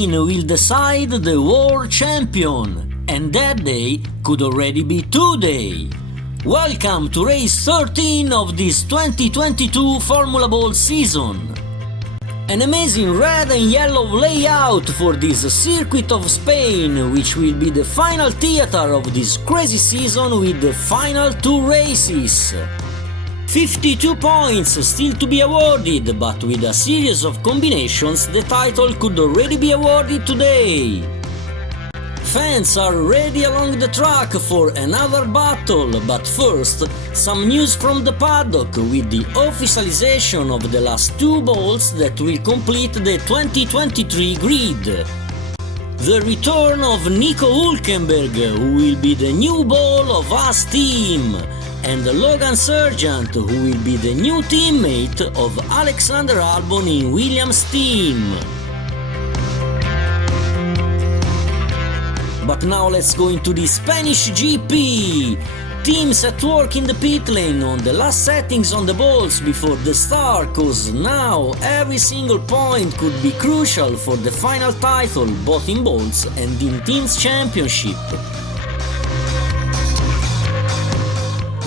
Spain will decide the world champion, and that day could already be today. Welcome to race 13 of this 2022 Formula Ball season. An amazing red and yellow layout for this Circuit of Spain, which will be the final theater of this crazy season with the final two races. 52 points still to be awarded, but with a series of combinations the title could already be awarded today. Fans are ready along the track for another battle, but first, some news from the paddock with the officialization of the last two balls that will complete the 2023 grid. The return of Nico Hülkenberg, who will be the new ball of Haas team, and Logan Sargent, who will be the new teammate of Alexander Albon in Williams' team. But now let's go into the Spanish GP. Teams at work in the pit lane on the last settings on the balls before the start, cause now every single point could be crucial for the final title, both in balls and in teams championship.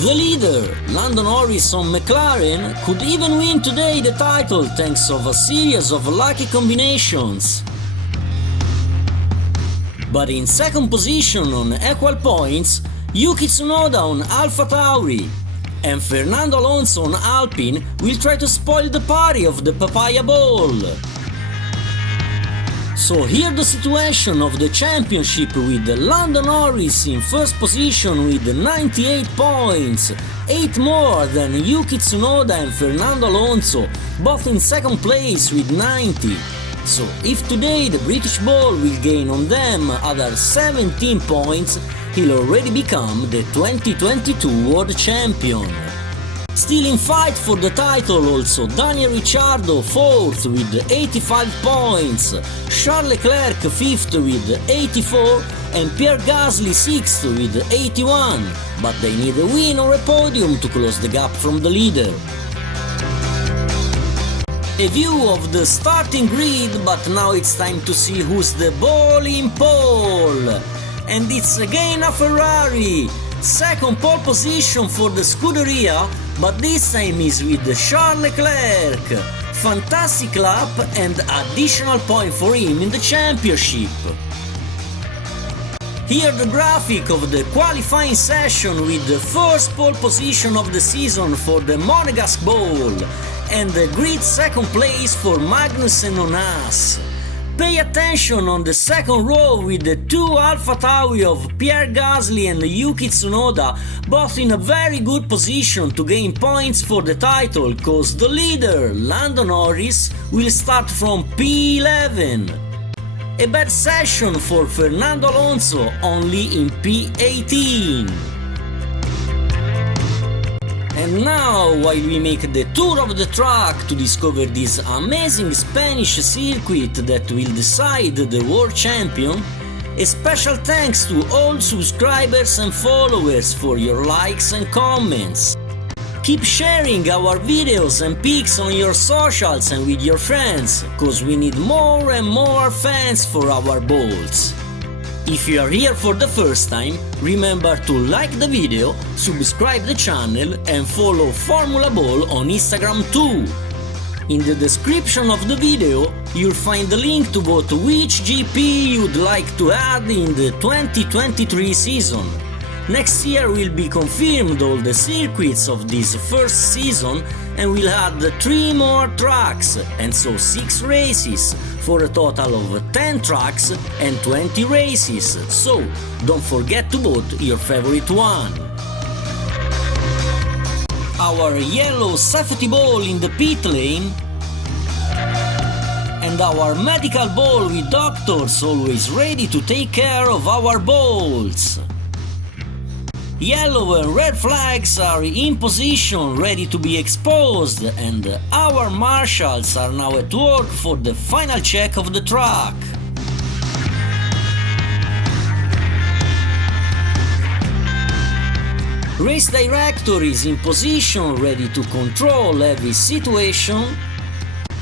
The leader, Lando Norris on McLaren, could even win today the title thanks to a series of lucky combinations. But in second position on equal points, Yuki Tsunoda on AlphaTauri, and Fernando Alonso on Alpine will try to spoil the party of the Papaya Ball. So here the situation of the championship with Lando Norris in first position with 98 points, 8 more than Yuki Tsunoda and Fernando Alonso, both in second place with 90. So if today the British Ball will gain on them other 17 points, he'll already become the 2022 World Champion. Still in fight for the title also Daniel Ricciardo 4th with 85 points, Charles Leclerc 5th with 84 and Pierre Gasly 6th with 81, but they need a win or a podium to close the gap from the leader. A view of the starting grid, but now it's time to see who's the ball in pole. And it's again a Ferrari. Second pole position for the Scuderia, but this time is with Charles Leclerc. Fantastic lap and additional point for him in the championship. Here the graphic of the qualifying session with the first pole position of the season for the Monegasque Ball and the grid second place for Magnussen on Haas. Pay attention on the second row with the two AlphaTauri of Pierre Gasly and Yuki Tsunoda, both in a very good position to gain points for the title, cause the leader, Lando Norris, will start from P11. A bad session for Fernando Alonso, only in P18. And now, while we make the tour of the track to discover this amazing Spanish circuit that will decide the world champion, a special thanks to all subscribers and followers for your likes and comments. Keep sharing our videos and pics on your socials and with your friends, cause we need more and more fans for our balls. If you are here for the first time, remember to like the video, subscribe the channel and follow Formula Ball on Instagram too. In the description of the video, you'll find the link to vote which GP you'd like to add in the 2023 season. Next year will be confirmed all the circuits of this first season and we'll add 3 more tracks, and so 6 races, for a total of 10 tracks and 20 races, so don't forget to vote your favorite one. Our yellow safety ball in the pit lane and our medical ball with doctors always ready to take care of our balls. Yellow and red flags are in position ready to be exposed, and our marshals are now at work for the final check of the track. Race director is in position ready to control every situation,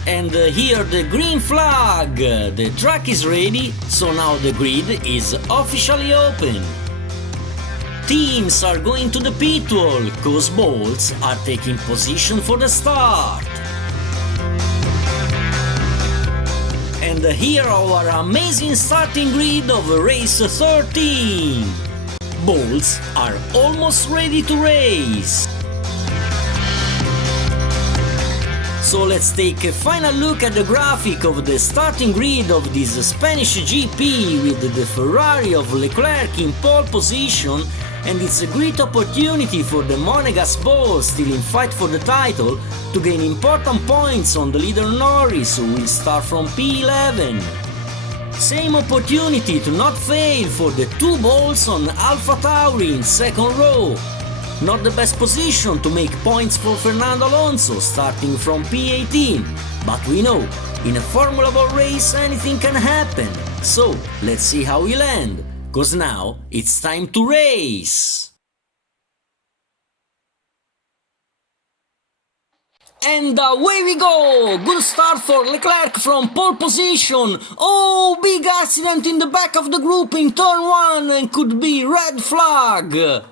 And here the green flag! The track is ready, so now the grid is officially open. Teams are going to the pit wall, cause bolts are taking position for the start. And here our amazing starting grid of race 13. Bolts are almost ready to race. So let's take a final look at the graphic of the starting grid of this Spanish GP with the Ferrari of Leclerc in pole position, and it's a great opportunity for the Monegasque Balls still in fight for the title to gain important points on the leader Norris, who will start from P11. Same opportunity to not fail for the two Balls on AlphaTauri in second row. Not the best position to make points for Fernando Alonso starting from P18, but we know, in a Formula 1 race anything can happen, so let's see how he'll end, cause now it's time to race! And away we go! Good start for Leclerc from pole position. Oh, big accident in the back of the group in turn 1 and could be red flag.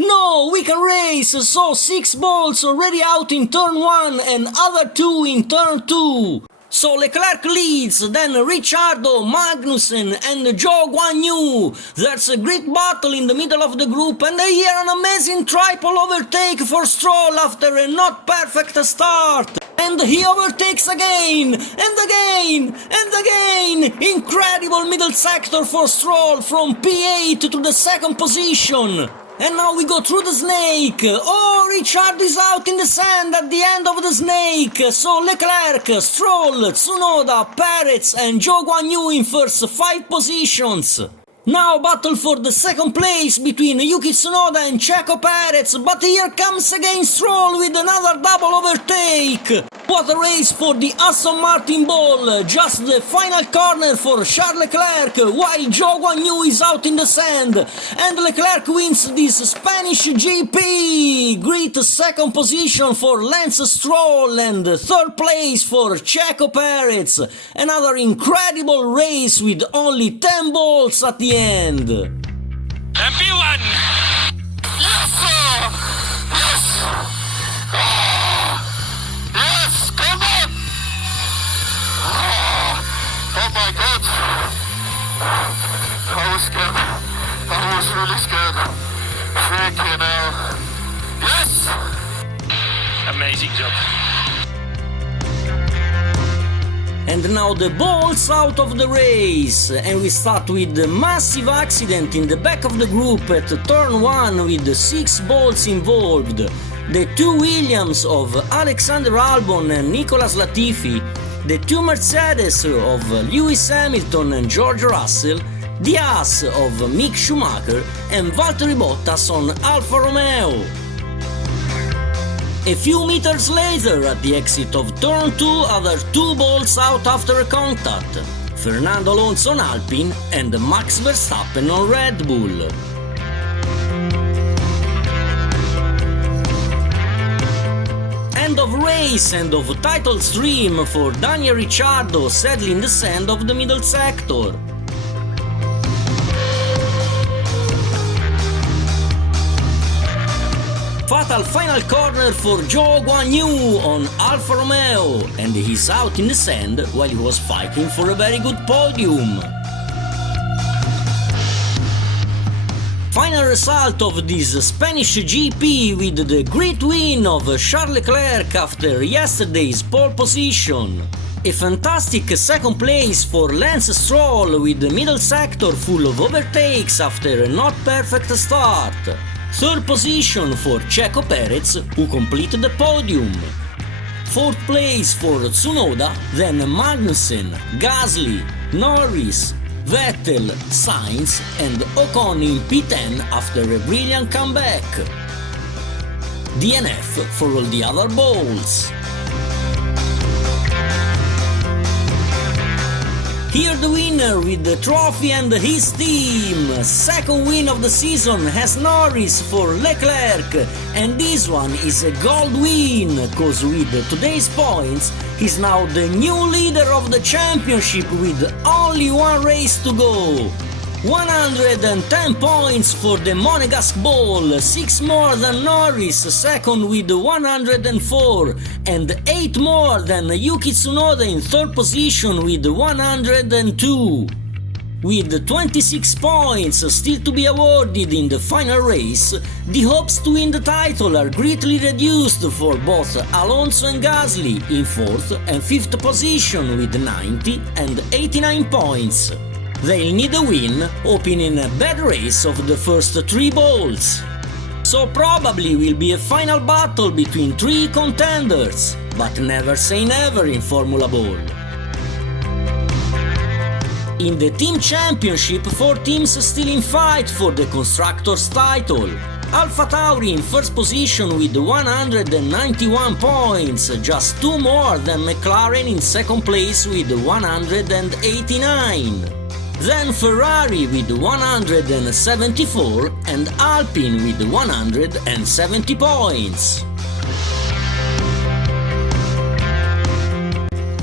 No, we can race, so 6 balls already out in turn 1 and other 2 in turn 2. So Leclerc leads, then Ricciardo, Magnussen and Zhou Guanyu. There's a great battle in the middle of the group, and here an amazing triple overtake for Stroll after a not perfect start. And he overtakes again, and again, and again! Incredible middle sector for Stroll from P8 to the second position. And now we go through the snake. Oh, Ricciardo is out in the sand at the end of the snake. So Leclerc, Stroll, Tsunoda, Perez and Zhou Guanyu in first 5 positions. Now battle for the second place between Yuki Tsunoda and Checo Perez, but here comes again Stroll with another double overtake. What a race for the Aston Martin Ball, just the final corner for Charles Leclerc, while Zhou Guanyu is out in the sand, and Leclerc wins this Spanish GP! Great second position for Lance Stroll and third place for Checo Perez. Another incredible race with only 10 balls at the end. MP1! Yes, sir! Yes! Yes, come on! Oh my god! I was scared. I was really scared. Freaking hell. Yes! Amazing job. And now the balls out of the race, and we start with the massive accident in the back of the group at turn 1 with the 6 balls involved. The 2 Williams of Alexander Albon and Nicolas Latifi, the 2 Mercedes of Lewis Hamilton and George Russell, the Haas of Mick Schumacher and Valtteri Bottas on Alfa Romeo. A few meters later, at the exit of turn 2, other 2 balls out after a contact. Fernando Alonso on Alpine and Max Verstappen on Red Bull. End of race, end of title stream for Daniel Ricciardo, sadly in the sand of the middle sector. Fatal final corner for Zhou Guanyu on Alfa Romeo, and he's out in the sand while he was fighting for a very good podium. Final result of this Spanish GP with the great win of Charles Leclerc after yesterday's pole position. A fantastic second place for Lance Stroll with the middle sector full of overtakes after a not perfect start. Third position for Checo Perez, who completed the podium. Fourth place for Tsunoda, then Magnussen, Gasly, Norris, Vettel, Sainz and Ocon in P10 after a brilliant comeback. DNF for all the other balls. Here the winner with the trophy and his team. Second win of the season has Norris for Leclerc, and this one is a gold win, cause with today's points he's now the new leader of the championship with only one race to go. 110 points for the Monegasque Ball, 6 more than Norris, second with 104, and 8 more than Yuki Tsunoda in third position with 102. With 26 points still to be awarded in the final race, the hopes to win the title are greatly reduced for both Alonso and Gasly in 4th and 5th position with 90 and 89 points. They'll need a win, opening a bad race of the first 3 balls. So probably will be a final battle between 3 contenders, but never say never in Formula Ball. In the Team Championship, 4 teams still in fight for the Constructors' title. AlphaTauri in first position with 191 points, just 2 more than McLaren in second place with 189. Then Ferrari with 174 and Alpine with 170 points.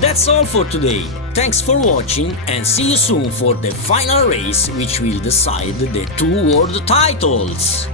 That's all for today. Thanks for watching and see you soon for the final race which will decide the 2 world titles.